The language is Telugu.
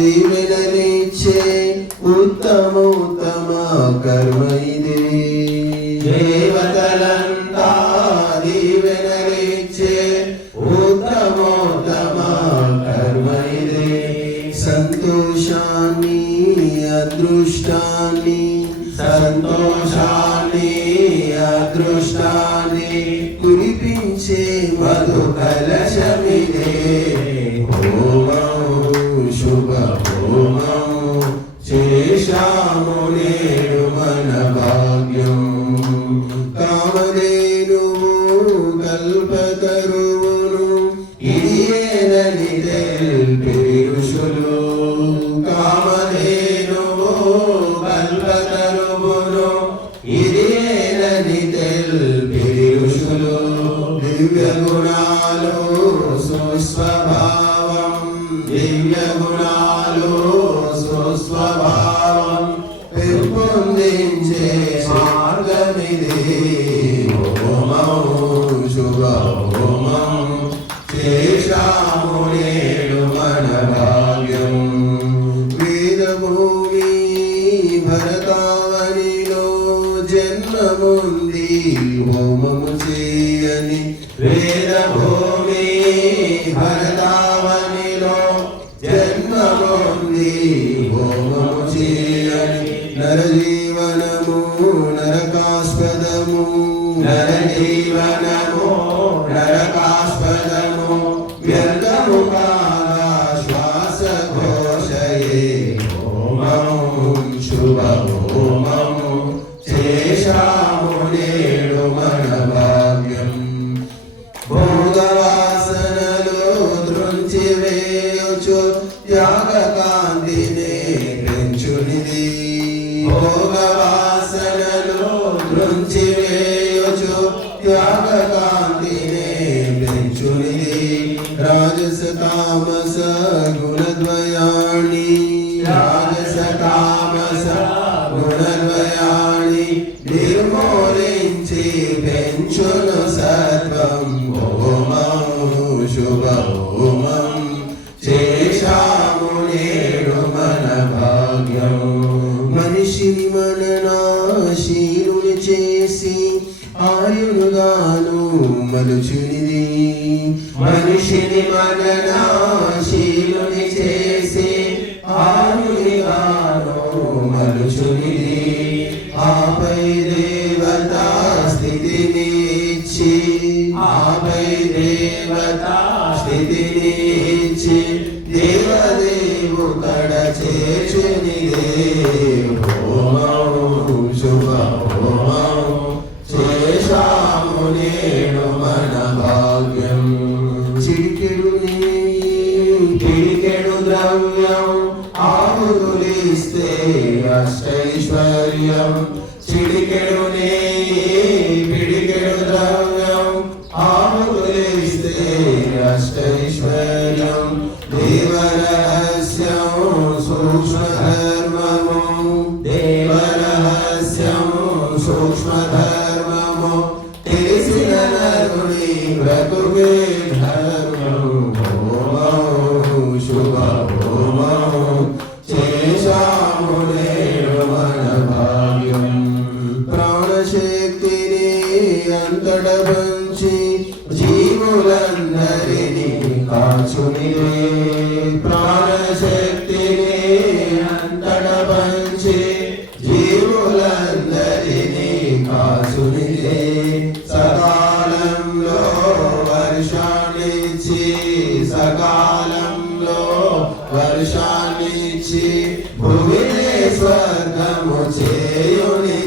దీవెనలిచ్చే ఉత్తమోత్తమ కర్మ ఇదే. దేవతలంతా దీవెనలిచ్చే ఉత్తమోత్తమ కర్మ ఇదే. సంతోషాన్ని అదృష్టాన్ని కురిపించే మధు కలశమిదే. హోమం శుభ హోమం చేశాము నేడు మన భాగ్యం. కామధేనువు కల్పతరువును ఇదేనని తెలిపి ఋషులు. కామధేనువు కల్పతరువును ఇదేనని తెలిపి ఋషులు. దివ్య గుణాలు సుస్వభావం పెంపొందించే మార్గమిది. హోమం శుభ హోమం చేశాము నేడు మన భాగ్యం. వేదభూమి భరతావనిలో జన్మముంది హోమము చేయని. వేదభూమి భరతావనిలో జన్మముంది హోమము చేయని. నరజీవనము నరకాస్పదము వ్యర్థము కాగా శ్వాసఘోషయే. హోమం శుభ హోమం చేశాము నేడు మన భాగ్యం. భోగవాసనలో త్రుంచివేయుచు త్యాగకాంతినే పెంచునిది. భోగవాసనలో త్రుంచివేయుచు త్యాగకాంతినే పెంచునిది. రాజస తామస గుణద్వయాణి నిర్మూలించి పెంచును సత్వం. హోమం శుభ హోమం చేశాము నేడు మన భాగ్యం. మనిషిని మననాశీలుని చేసి ఆయుడుగాను మలుచునిది. మనిషిని మననాశీలుని చేసి ఆయుడుగాను మలుచునిది. ఆపై దేవతా స్థితిని ఇచ్చి దేవదేవు కడ చేర్చునిదే. హోమం శుభ హోమం చేశాము నేడు మన భాగ్యం. చిడికెడు ద్రవ్యం ఆహుతులిస్తే అష్టైశ్వర్యం. చిడికెడు పిడికెడు ద్రవ్యం ఆహుతులిస్తే అష్టైశ్వర్యం. దేవరహస్యం సూక్ష్మధర్మము తెలిసిన నరుని బ్రతుకే ధర్మం. హోమం శుభ హోమం చేశాము నేడు మన భాగ్యం. ప్రాణశక్తిని అంతట పంచి జీవులందరినీ కాచునిదే. ప్రాణశక్తిని అంతట పంచి జీవులందరినీ కాచునిదే. సకాలంలో వర్షాన్నిచ్చి భూమిని స్వర్గము చేయుని.